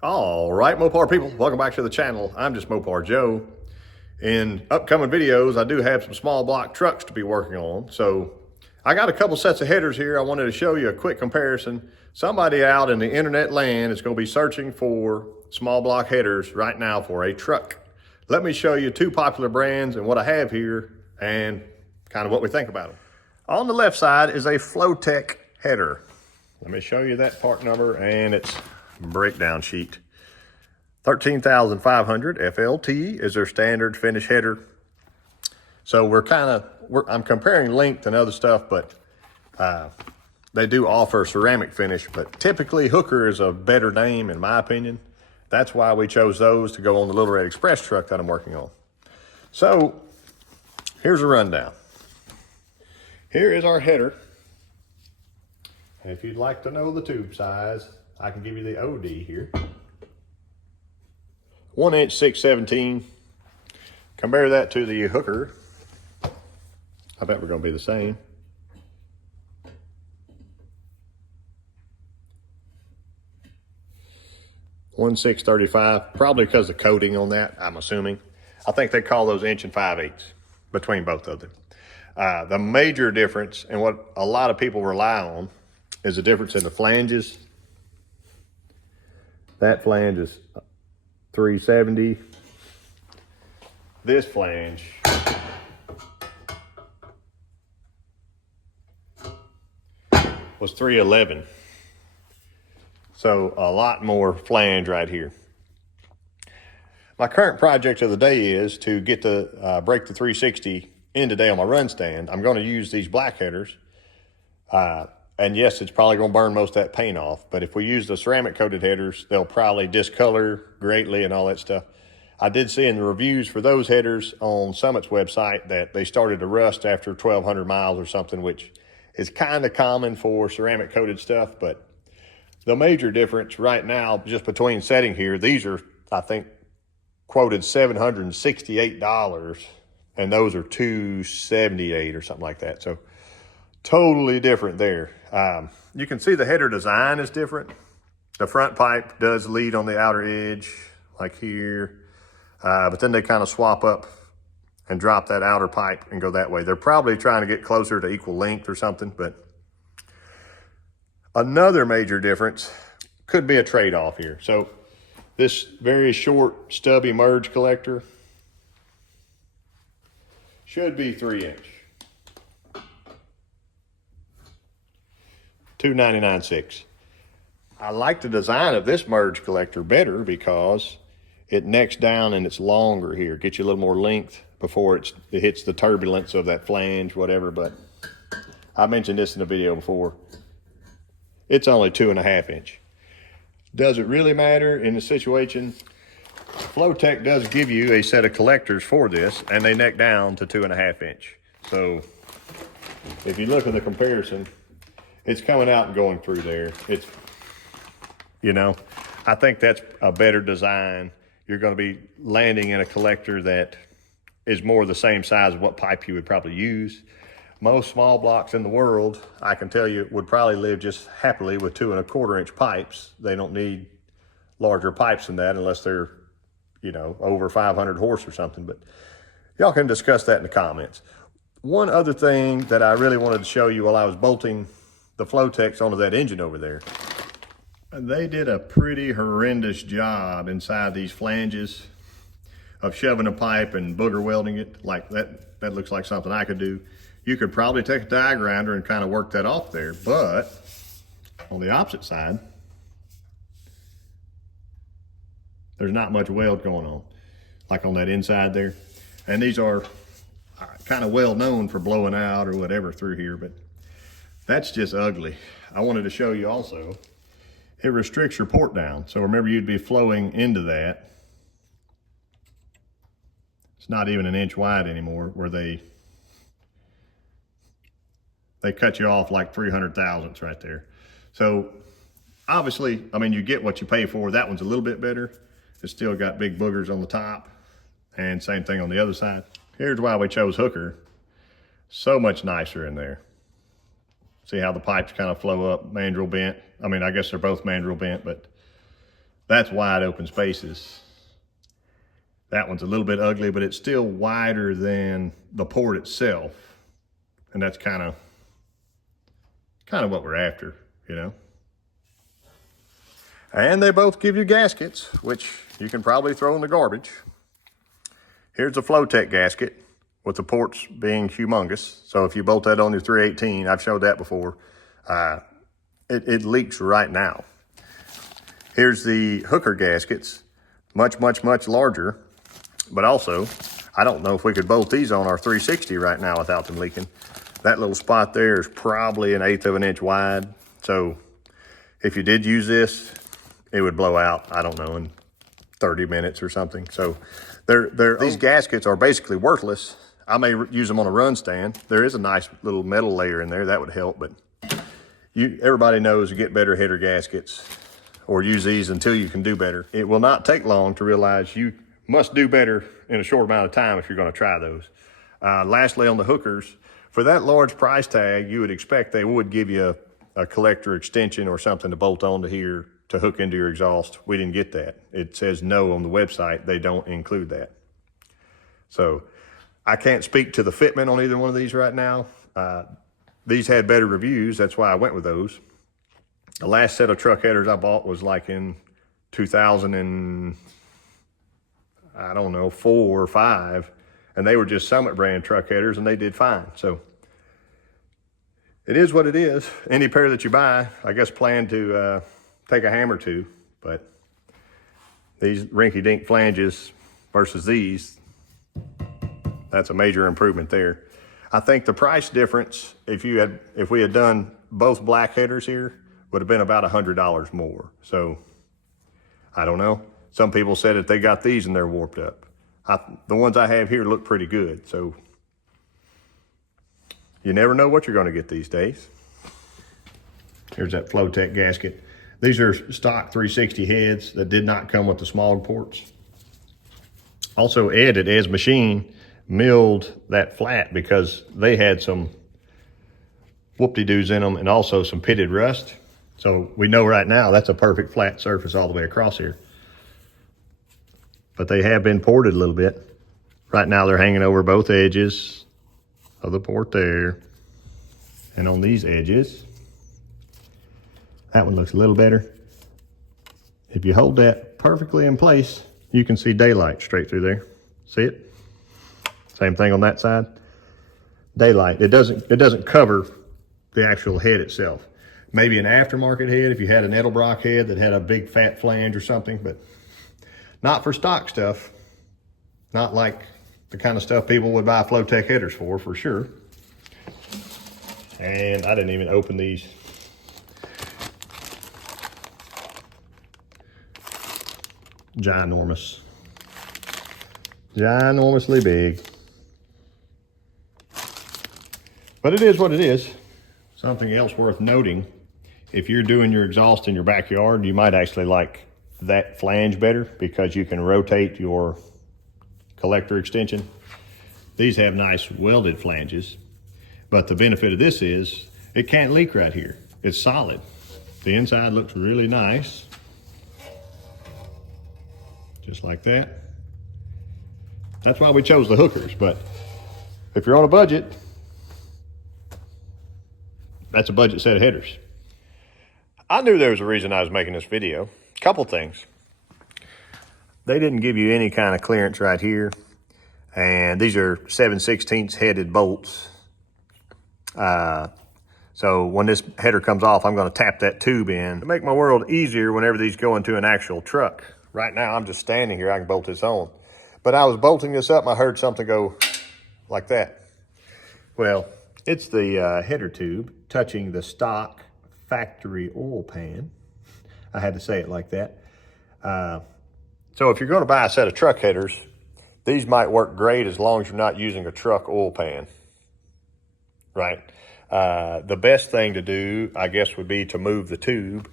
All right, Mopar people, welcome back to the channel. I'm just Mopar Joe. In upcoming videos, I do have some small block trucks to be working on. So I got a couple sets of headers here. I wanted to show you a quick comparison. Somebody out in the internet land is going to be searching for small block headers right now for a truck. Let me show you two popular brands and what I have here and kind of what we think about them. On the left side is a Flowtech header. Let me show you that part number and its breakdown sheet. 13,500 FLT is their standard finish header. So I'm comparing length and other stuff, but they do offer ceramic finish, but typically Hooker is a better name in my opinion. That's why we chose those to go on the Little Red Express truck that I'm working on. So here's a rundown. Here is our header. And if you'd like to know the tube size, I can give you the OD here. 1 inch 6/17. Compare that to the Hooker. I bet we're going to be the same. One 6/35, probably because of coating on that, I'm assuming. I think they call those 1 5/8 inches between both of them. The major difference, and what a lot of people rely on, is the difference in the flanges. That flange is 370. This flange was 311. So a lot more flange right here. My current project of the day is to get the break the 360 in today on my run stand. I'm going to use these black headers. And yes, it's probably going to burn most of that paint off. But if we use the ceramic coated headers, they'll probably discolor greatly and all that stuff. I did see in the reviews for those headers on Summit's website that they started to rust after 1,200 miles or something, which is kind of common for ceramic coated stuff. But the major difference right now, just between setting here, these are, I think, quoted $768, and those are $278 or something like that. So totally different there. You can see the header design is different. The front pipe does lead on the outer edge, like here, but then they kind of swap up and drop that outer pipe and go that way. They're probably trying to get closer to equal length or something, but another major difference could be a trade-off here. So this very short, stubby merge collector should be 3 inch. 299.6. I like the design of this merge collector better because it necks down and it's longer here. Gets you a little more length before it hits the turbulence of that flange, whatever. But I mentioned this in the video before. It's only 2.5 inch. Does it really matter in the situation? Flowtech does give you a set of collectors for this, and they neck down to 2.5 inch. So if you look at the comparison, it's coming out and going through there. It's, you know, I think that's a better design. You're going to be landing in a collector that is more the same size of what pipe you would probably use. Most small blocks in the world, I can tell you, would probably live just happily with 2 1/4 inch pipes. They don't need larger pipes than that unless they're, you know, over 500 horse or something. But y'all can discuss that in the comments. One other thing that I really wanted to show you while I was bolting the Flowtechs onto that engine over there. They did a pretty horrendous job inside these flanges of shoving a pipe and booger welding it. Like that looks like something I could do. You could probably take a die grinder and kind of work that off there, but on the opposite side, there's not much weld going on, like on that inside there. And these are kind of well known for blowing out or whatever through here, but that's just ugly. I wanted to show you also, it restricts your port down. So remember, you'd be flowing into that. It's not even 1 inch wide anymore, where they cut you off like 300 thousandths right there. So obviously, I mean, you get what you pay for. That one's a little bit better. It's still got big boogers on the top, and same thing on the other side. Here's why we chose Hooker. So much nicer in there. See how the pipes kind of flow up, mandrel bent. I mean, I guess they're both mandrel bent, but That's wide open spaces. That one's a little bit ugly, but it's still wider than the port itself. And that's kind of what we're after, you know. And they both give you gaskets, which you can probably throw in the garbage. Here's a Flowtech gasket with the ports being humongous. So if you bolt that on your 318, I've showed that before, it leaks right now. Here's the hooker gaskets, much, much, much larger, but also, I don't know if we could bolt these on our 360 right now without them leaking. That little spot there is probably 1/8 of an inch wide. So if you did use this, it would blow out, I don't know, in 30 minutes or something. So these gaskets are basically worthless. I may use them on a run stand. There is a nice little metal layer in there, that would help, but everybody knows you get better header gaskets or use these until you can do better. It will not take long to realize you must do better in a short amount of time if you're gonna try those. Lastly, on the hookers, for that large price tag, you would expect they would give you a collector extension or something to bolt onto here to hook into your exhaust. We didn't get that. It says no on the website. They don't include that. So I can't speak to the fitment on either one of these right now. These had better reviews. That's why I went with those. The last set of truck headers I bought was like in 2000 and I don't know, 4 or 5. And they were just Summit brand truck headers and they did fine. So it is what it is. Any pair that you buy, I guess plan to take a hammer to, but these rinky-dink flanges versus these, that's a major improvement there. I think the price difference, if we had done both black headers here, would have been about $100 more. So I don't know. Some people said that they got these and they're warped up. The ones I have here look pretty good. So you never know what you're going to get these days. Here's that Flowtech gasket. These are stock 360 heads that did not come with the small ports. Also, Ed at Ed's Machine milled that flat because they had some whoop-de-doos in them and also some pitted rust. So we know right now that's a perfect flat surface all the way across here. But they have been ported a little bit. Right now they're hanging over both edges of the port there. And on these edges, that one looks a little better. If you hold that perfectly in place, you can see daylight straight through there. See it? Same thing on that side. Daylight. It doesn't cover the actual head itself. Maybe an aftermarket head if you had an Edelbrock head that had a big fat flange or something, but not for stock stuff. Not like the kind of stuff people would buy Flowtech headers for sure. And I didn't even open these. Ginormous. Ginormously big. But it is what it is. Something else worth noting, if you're doing your exhaust in your backyard, you might actually like that flange better because you can rotate your collector extension. These have nice welded flanges, but the benefit of this is it can't leak right here. It's solid. The inside looks really nice. Just like that. That's why we chose the hookers, but if you're on a budget, that's a budget set of headers. I knew there was a reason I was making this video. Couple things. They didn't give you any kind of clearance right here. And these are 7/16 headed bolts. So when this header comes off, I'm gonna tap that tube in to make my world easier whenever these go into an actual truck. Right now, I'm just standing here, I can bolt this on. But I was bolting this up and I heard something go like that. Well, it's the header tube touching the stock factory oil pan. I had to say it like that. So if you're gonna buy a set of truck headers, these might work great as long as you're not using a truck oil pan, right? The best thing to do, I guess, would be to move the tube,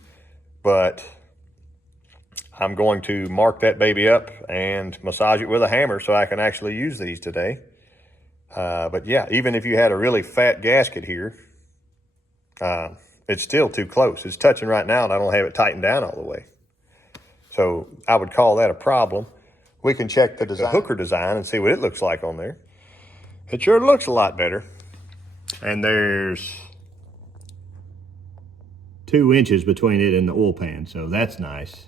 but I'm going to mark that baby up and massage it with a hammer so I can actually use these today. But yeah, even if you had a really fat gasket here, it's still too close. It's touching right now and I don't have it tightened down all the way. So I would call that a problem. We can check the hooker design and see what it looks like on there. It sure looks a lot better. And there's 2 inches between it and the oil pan, so that's nice.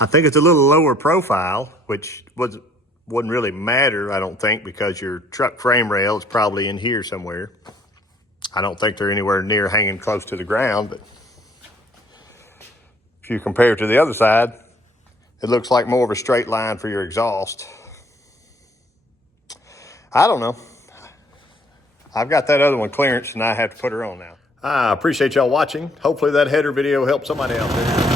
I think it's a little lower profile, which wouldn't really matter, I don't think, because your truck frame rail is probably in here somewhere. I don't think they're anywhere near hanging close to the ground, but if you compare it to the other side, it looks like more of a straight line for your exhaust. I don't know. I've got that other one clearance and I have to put her on now. I appreciate y'all watching. Hopefully that header video helped somebody out there.